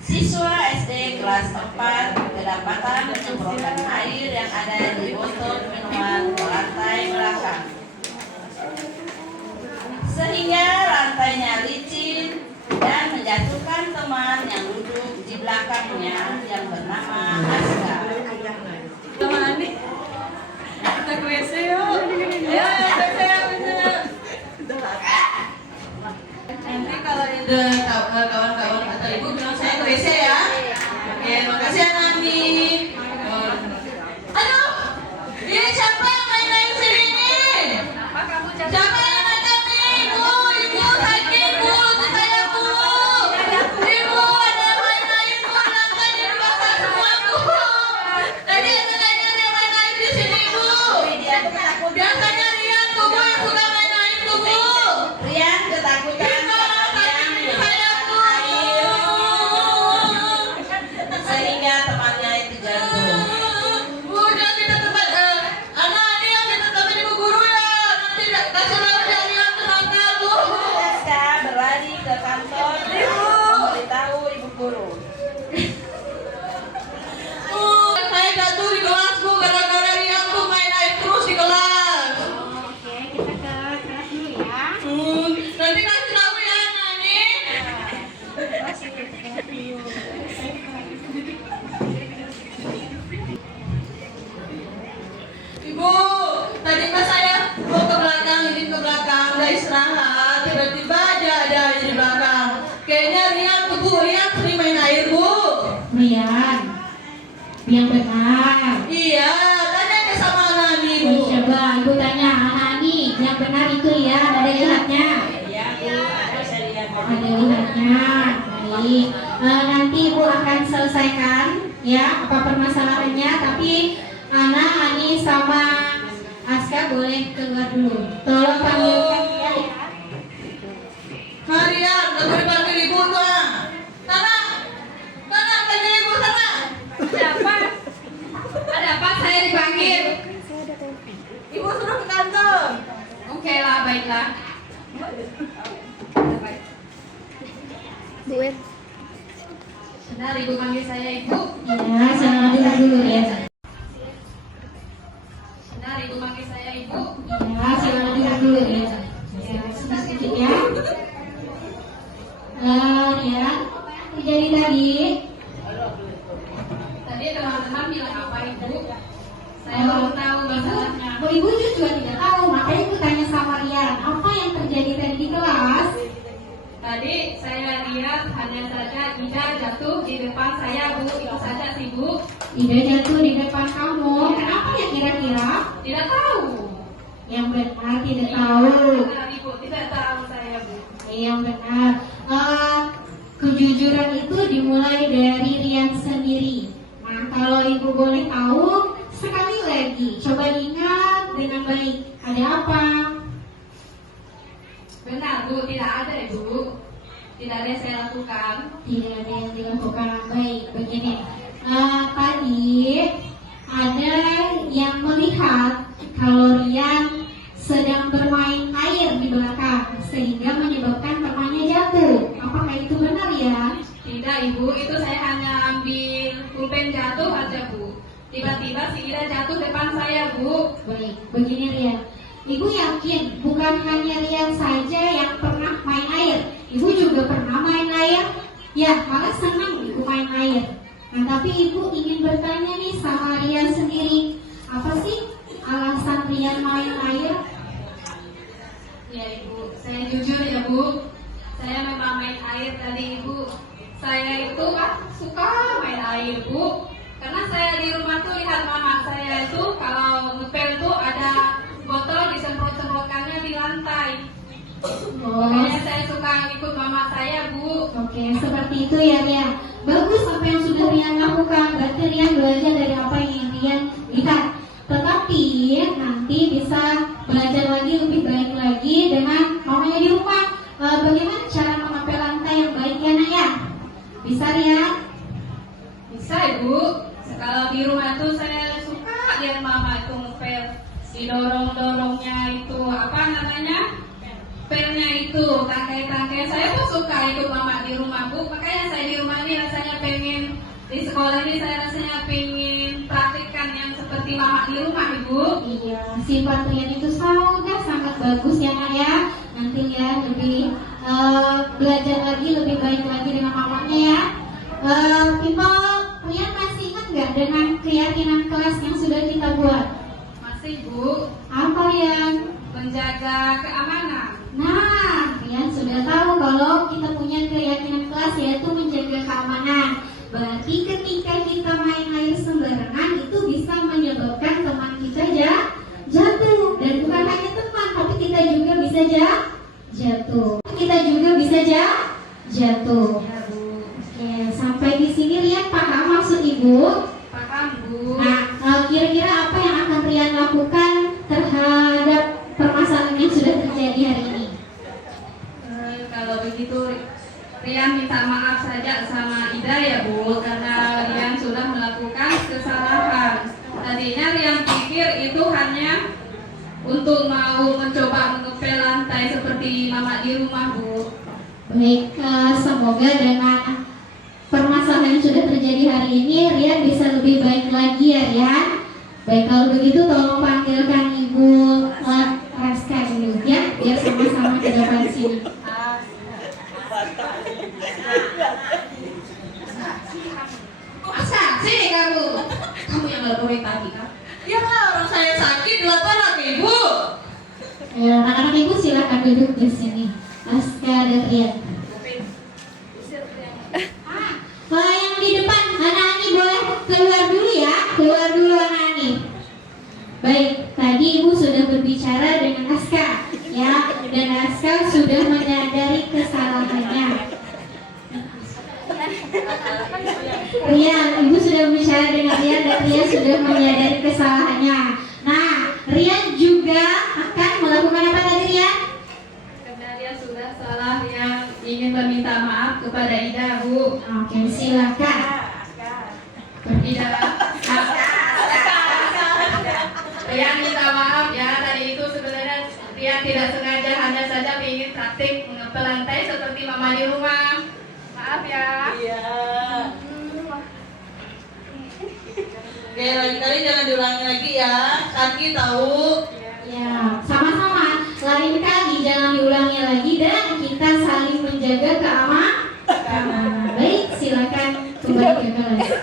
Siswa SD kelas 4 kedapatan menyemprotkan air yang ada di botol minuman ke lantai belakang, sehingga lantainya licin dan menjatuhkan teman yang duduk di belakangnya yang bernama Aska. Teman nih, kita ke WC yuk. Ya, WC bener. Nanti kalau ada kawan-kawan atau ibu bilang saya ke WC ya. Oke, makasih ya Nani. Aduh, ini siapa yang main-main sini nih? Siapa yang main nih? Ibu sakit bu, itu saya bu. Ibu ada yang main-main bu, lantai di basah semua bu. Tadi ada yang main-main di sini bu. Biasanya Rian tuh bu yang suka main-main tuh bu. Rian ketakutan sehingga temannya itu jatuh. Bu, jangan kita tempat anak ini yang kita tempat ibu guru ya. Nanti kasih tahu dari yang tenaga bu. Aska berlari ke kantor memberitahu ibu guru. Bu, saya jatuh di kelas bu gara-gara Rian tuh main air terus di kelas. Oke, kita ke kelas dulu ya. Nanti kasih tahu ya Nani. Ibu, tadi pas saya mau ke belakang, ini ke belakang, udah istirahat, tiba-tiba ada di belakang. Kayaknya Rian tuh bu, Rian sering main air bu. Rian, yang benar. Iya, tanya deh sama Nani bu. Coba ibu tanya Anani, yang benar itu Rian, ada lihatnya? Iya bu, ada saya lihat. Ada lihatnya. Baik. Nanti ibu akan selesaikan ya apa permasalahannya, tapi Ana, Ani sama Aska boleh keluar dulu. Tolong panggilkan dia ya. Rian, gak boleh panggil ibu tuh ah. Sana, panggil ibu sana. Ada apa? Ada apa saya dipanggil? Ibu suruh ke kantor. Oke lah, baiklah. Benar, ibu panggil saya ibu. Ya, saya duduk dulu ya. Benar, ibu panggil saya ibu. Ya, saya duduk dulu ya. Ya, sedikit ya. Ya, terjadi tadi. Tadi teman-teman bilang apa ibu? Saya baru tahu masalahnya. Oh, ibu juga tidak tahu, makanya ibu tanya sama Rian, apa yang terjadi tadi di kelas? Tadi saya lihat hanya saja Ida jatuh di depan saya bu, itu saja sih bu. Ida jatuh di depan kamu. Kenapa ya kira-kira? Tidak tahu. Yang benar tidak tahu. Benar ibu, tidak tahu saya bu. Yang benar. Kejujuran itu dimulai dari Rian sendiri. Nah, kalau ibu boleh tahu, sekali lagi coba ingat dengan baik. Ada apa? Benar bu, tidak ada ibu. Tidak ada yang saya lakukan. Tidak ada yang dilakukan. Baik, begini. Tadi ada yang melihat kalau Rian sedang bermain air di belakang sehingga menyebabkan temannya jatuh. Apakah itu benar ya? Tidak ibu, itu saya hanya ambil pulpen jatuh aja bu. Tiba-tiba si Ida jatuh depan saya bu. Baik, begini Rian. Ibu yakin bukan hanya Rian saja yang pernah main air. Ibu juga pernah main air. Ya, malah senang ibu main air. Nah, tapi ibu ingin bertanya nih sama Rian sendiri. Apa sih alasan Rian main air? Ya ibu, saya jujur ya bu. Saya memang main air tadi ibu. Saya itu kan suka main air bu. Karena saya di rumah tuh lihat mama saya itu kalau ngepel tuh ada botol disemprot-semprotkannya di lantai. Makanya saya suka ikut mama saya bu. Oke, seperti itu ya Rian. Bagus apa yang sudah Rian lakukan. Berarti Rian belajar dari apa yang Rian lihat. Tetapi nanti bisa belajar lagi lebih baik lagi dengan mamanya di rumah. Bagaimana cara mengepel lantai yang baik ya nak ya? Bisa Rian? Bisa ibu. Kalau di rumah tuh saya suka lihat mama itu ngepel. Didorong-dorongnya itu apa namanya? Pelnya itu itu tangkai-tangkai. Saya tuh suka ikut mama di rumah Bu, makanya saya di rumah ini rasanya pengen, di sekolah ini saya rasanya pengen praktikkan yang seperti mama di rumah Ibu. Iya, sifat Rian itu sangat bagus ya Nak ya. Nanti ya lebih belajar lagi, lebih baik lagi dengan mamanya ya. People, Rian masih ingat nggak dengan keyakinan kelas yang sudah kita buat? Masih Bu, Apa yang? menjaga keamanan. Nah, Rian sudah tahu kalau kita punya keyakinan kelas yaitu menjaga keamanan. Berarti ketika kita main air sembarangan itu bisa menyebabkan teman kita jatuh. Dan bukan hanya teman, tapi kita juga bisa jatuh. Kita juga bisa jatuh. Ya Bu. Oke, sampai di sini Rian paham maksud Ibu? Paham Bu. Nah, kira-kira apa yang akan Rian lakukan terhadap permasalahan yang sudah terjadi hari ini? Kalau begitu Rian minta maaf saja sama Ida ya Bu, karena Rian sudah melakukan kesalahan. Tadinya Rian pikir itu hanya untuk mau mencoba mengepel lantai seperti mama di rumah Bu. Baik, semoga dengan permasalahan yang sudah terjadi hari ini Rian bisa lebih baik lagi ya Rian. Baik, kalau begitu tolong panggilkan Ibu Raska dulu ya, biar sama-sama ke depan sini. Masa? Sini kamu. Kamu yang laporin tadi kan? Ya orang saya sakit lapor Ibu. Ya, anak-anak Ibu silakan duduk di sini. Aska dan Rian. Yang di depan, anak Ani boleh keluar dulu ya, keluar dulu anak Ani. Baik, tadi Ibu sudah berbicara dengan Aska, ya, dan Aska sudah menyadari kesalahannya. Rian, Ibu sudah berbicara dengan Rian dan Rian sudah menyadari kesalahannya. Nah, Rian juga akan melakukan apa tadi Rian? Karena Rian sudah salah, Rian ingin meminta maaf kepada Ida Bu. Oke, silakan. Ida. Rian minta maaf ya, tadi itu sebenarnya Rian tidak sengaja, hanya saja ingin praktik mengepel lantai seperti mama di rumah. Maaf ya. Iya. Oke, lain kali jangan diulangi lagi ya. Sakit tahu. Ya, sama-sama. Lain kali jangan diulangi lagi dan kita saling menjaga keamanan. Baik, silakan kembali ke kelas.